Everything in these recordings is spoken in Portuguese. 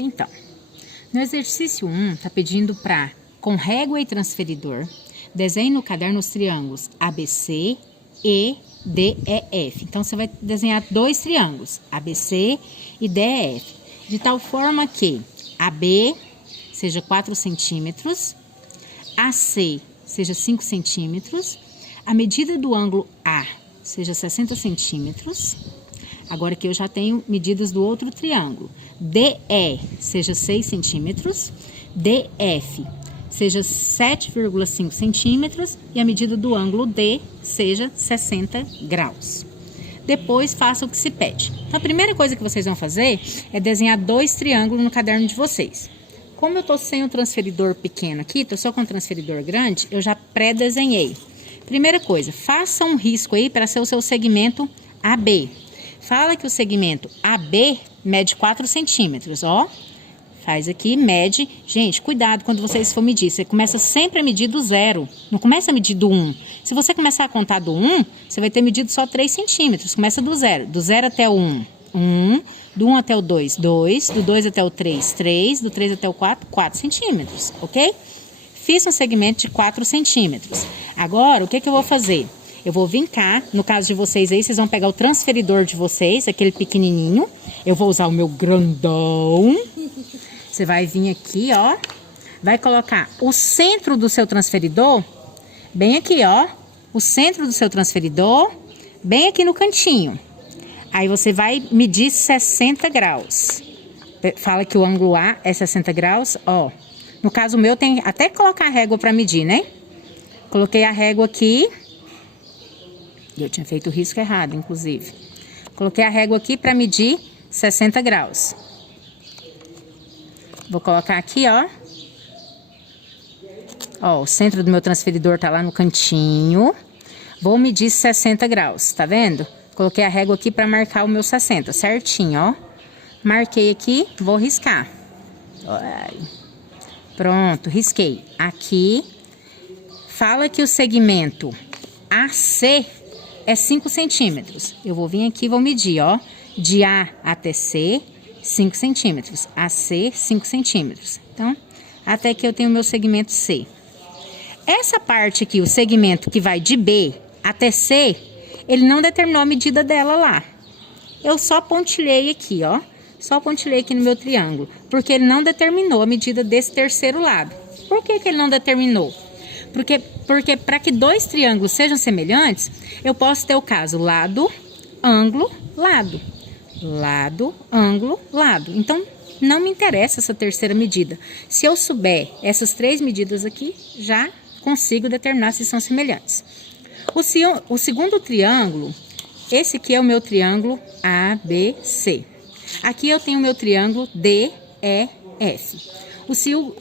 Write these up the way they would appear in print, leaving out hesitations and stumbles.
Então, no exercício 1, tá pedindo para, com régua e transferidor, desenhe no caderno os triângulos ABC, E, D, E, F. Então, você vai desenhar dois triângulos, ABC e D, E, F. De tal forma que AB seja 4 centímetros, AC seja 5 centímetros, a medida do ângulo A seja 60 centímetros. Agora que eu já tenho medidas do outro triângulo. DE seja 6 centímetros, DF seja 7,5 centímetros e a medida do ângulo D seja 60 graus. Depois faça o que se pede. Então, a primeira coisa que vocês vão fazer é desenhar dois triângulos no caderno de vocês. Como eu tô sem um transferidor pequeno aqui, tô só com um transferidor grande, eu já pré-desenhei. Primeira coisa, faça um risco aí para ser o seu segmento AB. Fala que o segmento AB mede 4 centímetros, ó. Faz aqui, mede. Gente, cuidado quando vocês for medir. Você começa sempre a medir do 0. Não começa a medir do 1. Se você começar a contar do 1, você vai ter medido só 3 centímetros. Começa do 0. Do 0 até o 1, 1. Do 1 até o 2, 2. Do 2 até o 3, 3. Do 3 até o 4, 4 centímetros, ok? Fiz um segmento de 4 centímetros. Agora, o que eu vou fazer? Eu vou vir cá, no caso de vocês aí, vocês vão pegar o transferidor de vocês, aquele pequenininho. Eu vou usar o meu grandão. Você vai vir aqui, ó. Vai colocar o centro do seu transferidor, bem aqui, ó. O centro do seu transferidor, bem aqui no cantinho. Aí você vai medir 60 graus. Fala que o ângulo A é 60 graus, ó. No caso meu, tem até que colocar a régua pra medir, né? Coloquei a régua aqui. Eu tinha feito o risco errado, inclusive. Coloquei a régua aqui para medir 60 graus. Vou colocar aqui, ó. Ó, o centro do meu transferidor tá lá no cantinho. Vou medir 60 graus, tá vendo? Coloquei a régua aqui para marcar o meu 60, certinho, ó. Marquei aqui, vou riscar. Pronto, risquei. Aqui, fala que o segmento AC é 5 centímetros. Eu vou vir aqui e vou medir, ó. De A até C, 5 centímetros. AC, 5 centímetros. Então, até que eu tenho o meu segmento C. Essa parte aqui, o segmento que vai de B até C, ele não determinou a medida dela lá. Eu só pontilhei aqui, ó. Só pontilhei aqui no meu triângulo. Porque ele não determinou a medida desse terceiro lado. Por que ele não determinou? Porque para que dois triângulos sejam semelhantes, eu posso ter o caso lado, ângulo, lado. Lado, ângulo, lado. Então, não me interessa essa terceira medida. Se eu souber essas três medidas aqui, já consigo determinar se são semelhantes. O segundo triângulo, esse aqui é o meu triângulo ABC. Aqui eu tenho o meu triângulo DEF.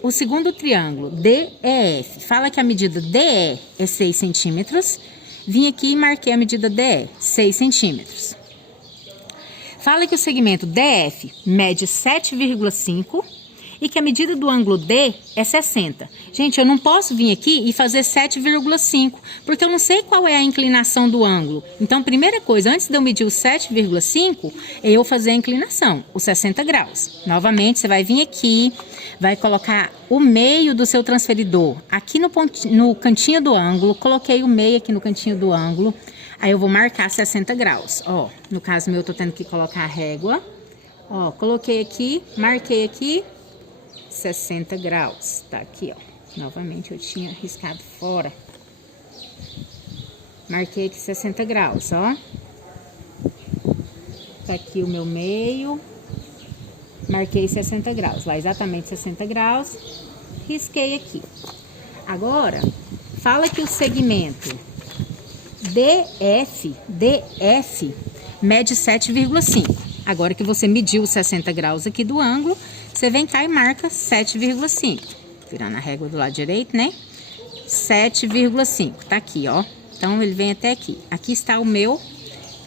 O segundo triângulo, DEF, fala que a medida DE é 6 centímetros. Vim aqui e marquei a medida DE, 6 centímetros. Fala que o segmento DF mede 7,5 e que a medida do ângulo D é 60. Gente, eu não posso vir aqui e fazer 7,5, porque eu não sei qual é a inclinação do ângulo. Então, primeira coisa, antes de eu medir o 7,5, é eu fazer a inclinação, os 60 graus. Novamente, você vai vir aqui, vai colocar o meio do seu transferidor aqui no cantinho do ângulo. Coloquei o meio aqui no cantinho do ângulo. Aí eu vou marcar 60 graus. Ó, no caso meu, eu tô tendo que colocar a régua. Ó, coloquei aqui, marquei aqui 60 graus. Tá aqui, ó. Novamente eu tinha riscado fora. Marquei aqui 60 graus, ó. Tá aqui o meu meio. Marquei 60 graus, lá exatamente 60 graus. Risquei aqui. Agora, fala que o segmento DF mede 7,5. Agora que você mediu os 60 graus aqui do ângulo, você vem cá e marca 7,5. Virando a régua do lado direito, né? 7,5. Tá aqui, ó. Então, ele vem até aqui. Aqui está o meu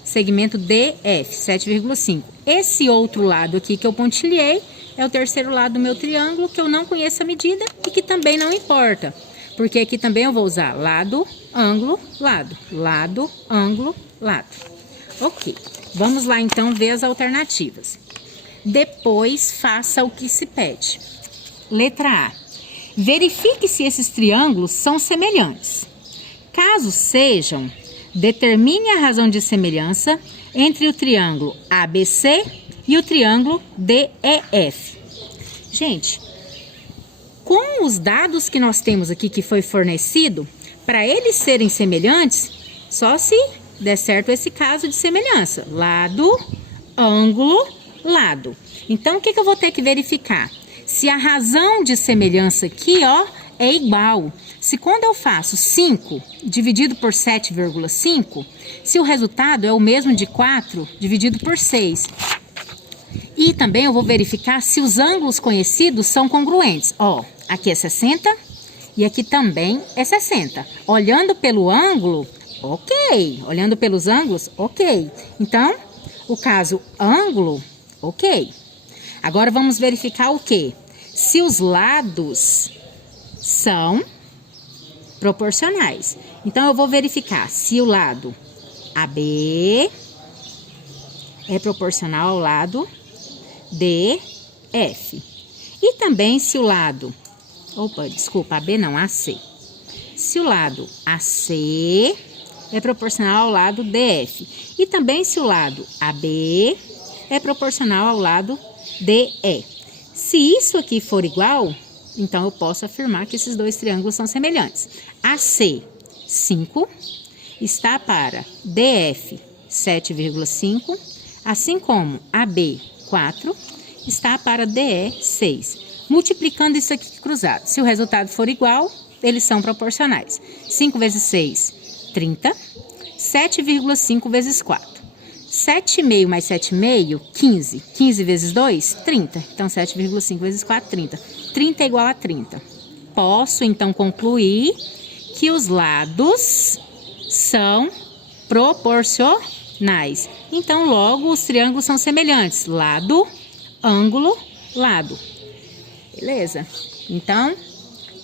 segmento DF, 7,5. Esse outro lado aqui que eu pontilhei é o terceiro lado do meu triângulo, que eu não conheço a medida e que também não importa. Porque aqui também eu vou usar lado, ângulo, lado. Lado, ângulo, lado. Ok. Vamos lá, então, ver as alternativas. depois faça o que se pede. Letra A. Verifique se esses triângulos são semelhantes. Caso sejam, determine a razão de semelhança entre o triângulo ABC e o triângulo DEF. Gente, com os dados que nós temos aqui que foi fornecido, para eles serem semelhantes, só se der certo esse caso de semelhança. Lado, ângulo, lado. Então, o que eu vou ter que verificar? Se a razão de semelhança aqui, ó, é igual. Se quando eu faço 5 dividido por 7,5, se o resultado é o mesmo de 4 dividido por 6. E também eu vou verificar se os ângulos conhecidos são congruentes. Ó, aqui é 60 e aqui também é 60. Olhando pelo ângulo, ok. Olhando pelos ângulos, ok. Então, o caso ângulo, ok. Agora vamos verificar o quê? Se os lados são proporcionais. Então, eu vou verificar se o lado AB é proporcional ao lado DF. E também se o lado... AB não, AC. Se o lado AC é proporcional ao lado DF. E também se o lado AB é proporcional ao lado DE. Se isso aqui for igual, então eu posso afirmar que esses dois triângulos são semelhantes. AC, 5, está para DF, 7,5, assim como AB, 4, está para DE, 6. Multiplicando isso aqui cruzado. Se o resultado for igual, eles são proporcionais. 5 vezes 6, 30. 7,5 vezes 4. 7,5 mais 7,5, 15. 15 vezes 2, 30. Então, 7,5 vezes 4, 30. 30 é igual a 30. Posso, então, concluir que os lados são proporcionais. Então, logo, os triângulos são semelhantes. Lado, ângulo, lado. Beleza? Então,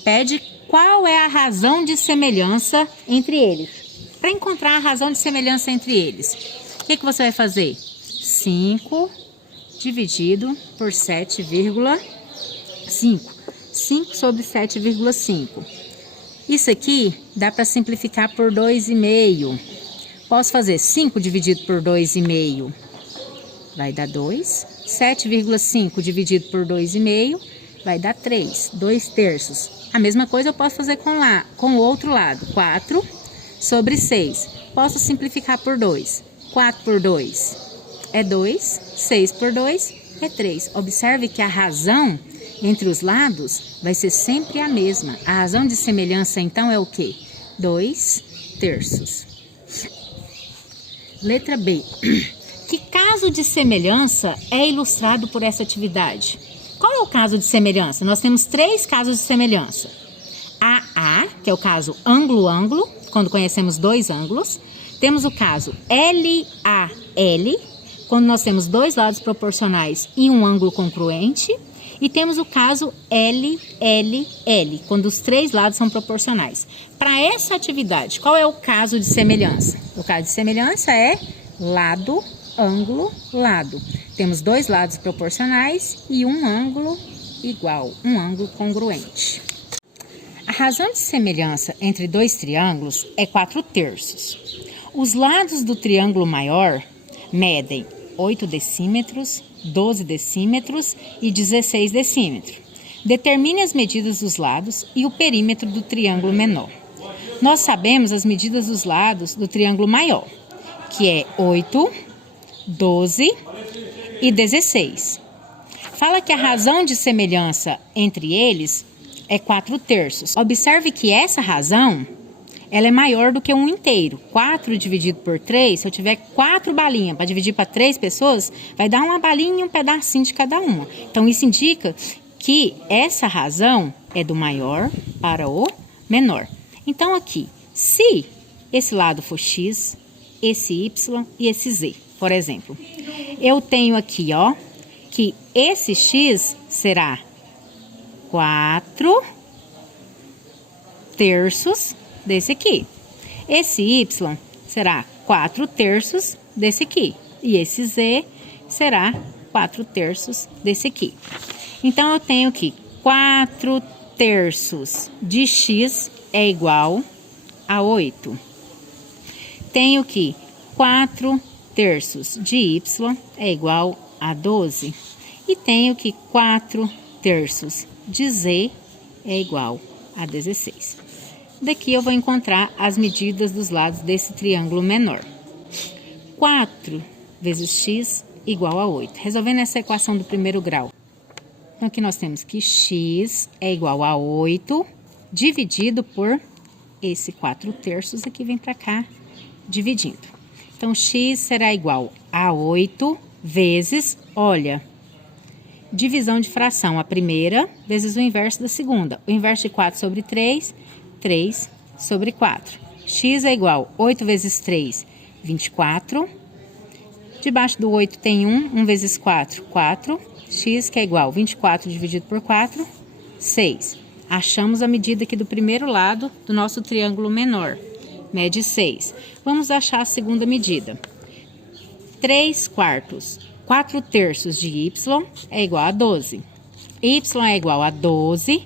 pede qual é a razão de semelhança entre eles. Para encontrar a razão de semelhança entre eles, o que você vai fazer? 5 dividido por 7,5. 5 sobre 7,5. Isso aqui dá para simplificar por 2,5. Posso fazer 5 dividido por 2,5. Vai dar 2. 7,5 dividido por 2,5 vai dar 3. 2 terços. A mesma coisa eu posso fazer com o outro lado. 4 sobre 6. Posso simplificar por 2. 4 por 2 é 2. 6 por 2 é 3. Observe que a razão entre os lados vai ser sempre a mesma. A razão de semelhança, então, é o quê? 2 terços. Letra B. Que caso de semelhança é ilustrado por essa atividade? Qual é o caso de semelhança? Nós temos 3 casos de semelhança. AA, que é o caso ângulo-ângulo, quando conhecemos 2 ângulos. Temos o caso LAL, quando nós temos 2 lados proporcionais e um ângulo congruente. E temos o caso LLL, quando os 3 lados são proporcionais. Para essa atividade, qual é o caso de semelhança? O caso de semelhança é lado, ângulo, lado. Temos 2 lados proporcionais e um ângulo igual, um ângulo congruente. A razão de semelhança entre 2 triângulos é 4 terços. Os lados do triângulo maior medem 8 decímetros, 12 decímetros e 16 decímetros. Determine as medidas dos lados e o perímetro do triângulo menor. Nós sabemos as medidas dos lados do triângulo maior, que é 8, 12 e 16. Fala que a razão de semelhança entre eles é 4 terços. Observe que essa razão, ela é maior do que um inteiro. 4 dividido por 3, se eu tiver 4 balinhas para dividir para 3 pessoas, vai dar uma balinha e um pedacinho de cada uma. Então, isso indica que essa razão é do maior para o menor. Então, aqui, se esse lado for x, esse y e esse z, por exemplo, eu tenho aqui, ó, que esse x será 4 terços desse aqui. Esse y será 4 terços desse aqui. E esse z será 4/3 desse aqui. Então, eu tenho que 4/3 de x é igual a 8. Tenho que 4/3 de y é igual a 12. E tenho que 4/3 de z é igual a 16. Daqui eu vou encontrar as medidas dos lados desse triângulo menor. 4 vezes x igual a 8. Resolvendo essa equação do primeiro grau. Então, aqui nós temos que x é igual a 8 dividido por esse 4/3 aqui, vem para cá, dividindo. Então, x será igual a 8 vezes, olha, divisão de fração, a primeira vezes o inverso da segunda. O inverso de 4 sobre 3, 3 sobre 4. X é igual a 8 vezes 3, 24. Debaixo do 8 tem 1 vezes 4, 4. X que é igual a 24 dividido por 4, 6. Achamos a medida aqui do primeiro lado do nosso triângulo menor. Mede 6. Vamos achar a segunda medida. 3/4, 4/3 de y é igual a 12. Y é igual a 12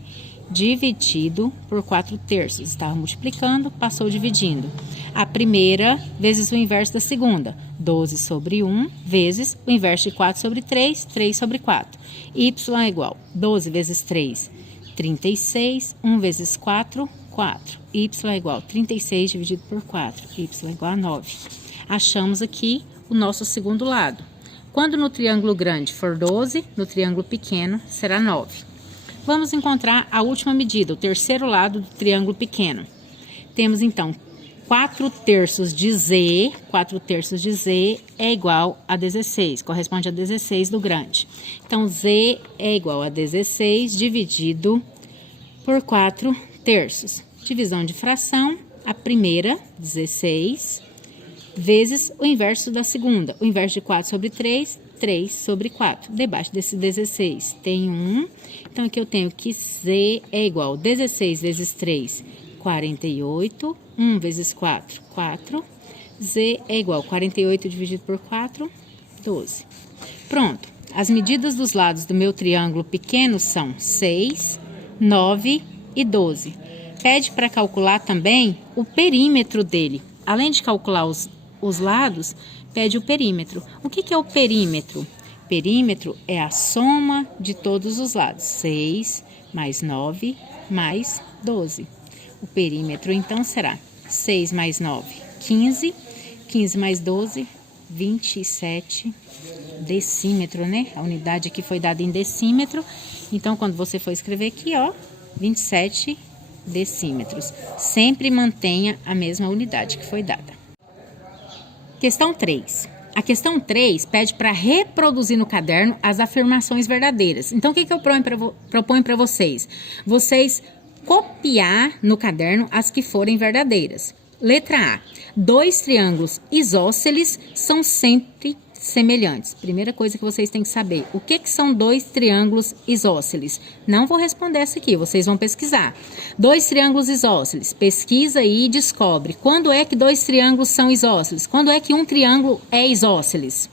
dividido por 4/3. Estava multiplicando, passou dividindo. A primeira vezes o inverso da segunda. 12 sobre 1 vezes o inverso de 4 sobre 3, 3 sobre 4. Y é igual a 12 vezes 3, 36. 1 vezes 4, 4. Y é igual a 36 dividido por 4. Y é igual a 9. Achamos aqui o nosso segundo lado. Quando no triângulo grande for 12, no triângulo pequeno será 9. Vamos encontrar a última medida, o terceiro lado do triângulo pequeno. Temos então 4/3 de z, 4/3 de z é igual a 16, corresponde a 16 do grande. Então, z é igual a 16 dividido por 4/3. Divisão de fração, a primeira, 16, vezes o inverso da segunda. O inverso de 4 sobre 3, 3 sobre 4. Debaixo desse 16 tem 1. Então, aqui eu tenho que z é igual a 16 vezes 3, 48. 1 vezes 4, 4. Z é igual a 48 dividido por 4, 12. Pronto. As medidas dos lados do meu triângulo pequeno são 6, 9 e 12. Pede para calcular também o perímetro dele. Além de calcular os lados, pede o perímetro. O que é o perímetro? Perímetro é a soma de todos os lados. 6 mais 9 mais 12. O perímetro, então, será 6 mais 9, 15. 15 mais 12, 27 decímetro, né? A unidade aqui foi dada em decímetro. Então, quando você for escrever aqui, ó, 27 decímetros. Sempre mantenha a mesma unidade que foi dada. Questão 3. A questão 3 pede para reproduzir no caderno as afirmações verdadeiras. Então, o que eu proponho para vocês? Vocês copiar no caderno as que forem verdadeiras. Letra A. 2 triângulos isósceles são sempre semelhantes. Primeira coisa que vocês têm que saber. O que são 2 triângulos isósceles? Não vou responder essa aqui, vocês vão pesquisar. 2 triângulos isósceles. Pesquisa aí e descobre. Quando é que 2 triângulos são isósceles? Quando é que um triângulo é isósceles?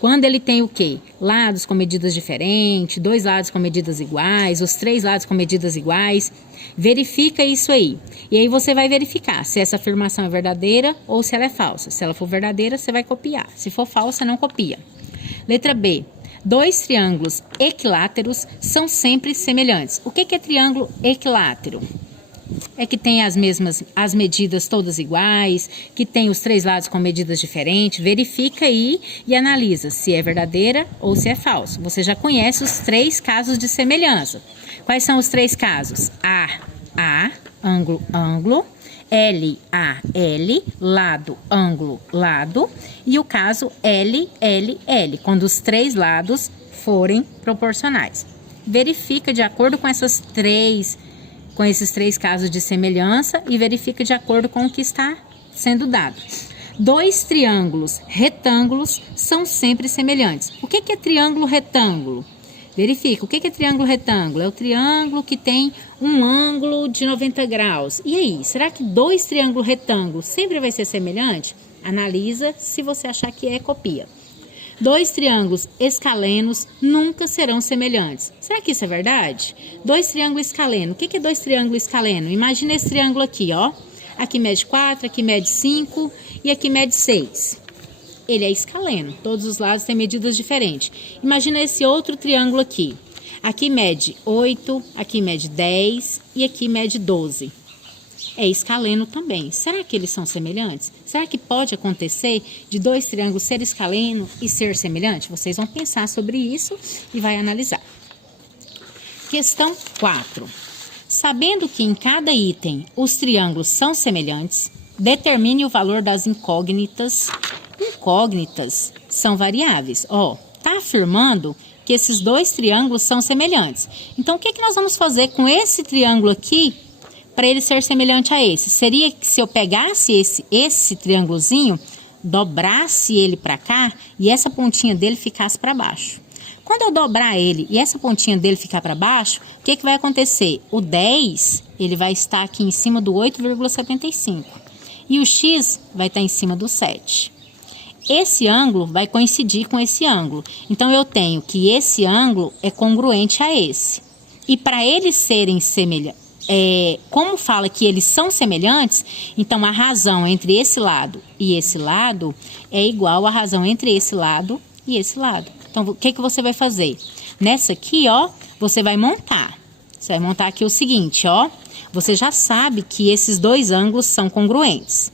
Quando ele tem o quê? Lados com medidas diferentes, 2 lados com medidas iguais, os 3 lados com medidas iguais. Verifica isso aí. E aí você vai verificar se essa afirmação é verdadeira ou se ela é falsa. Se ela for verdadeira, você vai copiar. Se for falsa, não copia. Letra B. 2 triângulos equiláteros são sempre semelhantes. O que é triângulo equilátero? É que tem as medidas todas iguais, que tem os 3 lados com medidas diferentes. Verifica aí e analisa se é verdadeira ou se é falso. Você já conhece os 3 casos de semelhança. Quais são os 3 casos? A, ângulo, ângulo. L, A, L, lado, ângulo, lado. E o caso L, L, L, quando os 3 lados forem proporcionais. Verifica de acordo com esses 3 casos de semelhança e verifica de acordo com o que está sendo dado. 2 triângulos retângulos são sempre semelhantes. O que é triângulo retângulo? Verifica, o que é triângulo retângulo? É o triângulo que tem um ângulo de 90 graus. E aí, será que 2 triângulos retângulos sempre vai ser semelhante? Analisa, se você achar que é, copia. Dois triângulos escalenos nunca serão semelhantes. Será que isso é verdade? Dois triângulos escalenos. O que é dois triângulos escalenos? Imagina esse triângulo aqui, ó. Aqui mede 4, aqui mede 5 e aqui mede 6. Ele é escaleno. Todos os lados têm medidas diferentes. Imagina esse outro triângulo aqui. Aqui mede 8, aqui mede 10 e aqui mede 12. É escaleno também. Será que eles são semelhantes? Será que pode acontecer de dois triângulos ser escaleno e ser semelhante? Vocês vão pensar sobre isso e vai analisar. Questão 4. Sabendo que em cada item os triângulos são semelhantes, determine o valor das incógnitas. Incógnitas são variáveis. Ó, tá afirmando que esses dois triângulos são semelhantes. Então, o que nós vamos fazer com esse triângulo aqui para ele ser semelhante a esse? Seria que se eu pegasse esse triângulozinho, dobrasse ele para cá e essa pontinha dele ficasse para baixo. Quando eu dobrar ele e essa pontinha dele ficar para baixo, o que vai acontecer? O 10, ele vai estar aqui em cima do 8,75 e o x vai estar em cima do 7. Esse ângulo vai coincidir com esse ângulo. Então, eu tenho que esse ângulo é congruente a esse. E para eles serem semelhantes, como fala que eles são semelhantes, então a razão entre esse lado e esse lado é igual à razão entre esse lado e esse lado. Então, o que você vai fazer? Nessa aqui, ó, você vai montar. Você vai montar aqui o seguinte, ó. Você já sabe que esses dois ângulos são congruentes.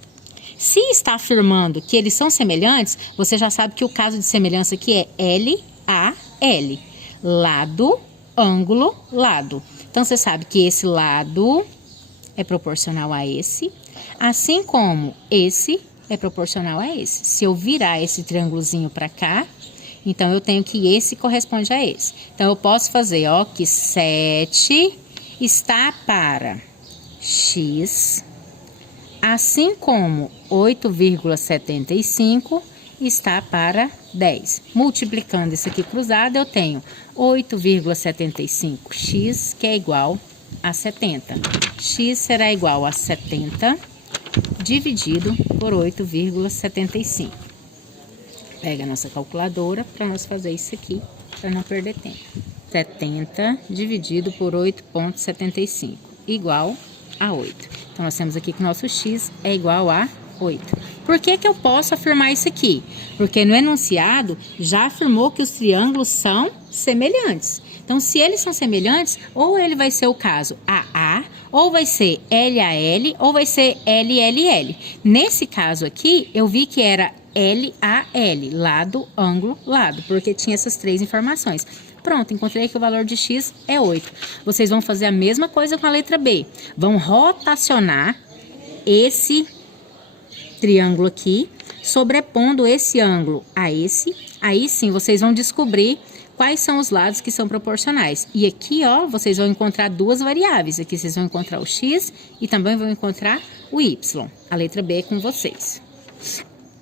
Se está afirmando que eles são semelhantes, você já sabe que o caso de semelhança aqui é L, A, L. Lado, ângulo, lado. Então, você sabe que esse lado é proporcional a esse, assim como esse é proporcional a esse. Se eu virar esse triângulozinho para cá, então eu tenho que esse corresponde a esse. Então, eu posso fazer, ó, que 7 está para x, assim como 8,75 está para 10. Multiplicando isso aqui cruzado, eu tenho 8,75x, que é igual a 70. X será igual a 70 dividido por 8,75. Pega a nossa calculadora para nós fazer isso aqui, para não perder tempo. 70 dividido por 8,75, igual a 8. Então, nós temos aqui que o nosso x é igual a 8. Por que eu posso afirmar isso aqui? Porque no enunciado já afirmou que os triângulos são semelhantes. Então, se eles são semelhantes, ou ele vai ser o caso AA, ou vai ser LAL, ou vai ser LLL. Nesse caso aqui, eu vi que era LAL, lado, ângulo, lado, porque tinha essas três informações. Pronto, encontrei que o valor de x é 8. Vocês vão fazer a mesma coisa com a letra B. Vão rotacionar esse triângulo aqui, sobrepondo esse ângulo a esse. Aí sim, vocês vão descobrir quais são os lados que são proporcionais. E aqui, ó, vocês vão encontrar duas variáveis. Aqui vocês vão encontrar o x e também vão encontrar o y. A letra B é com vocês.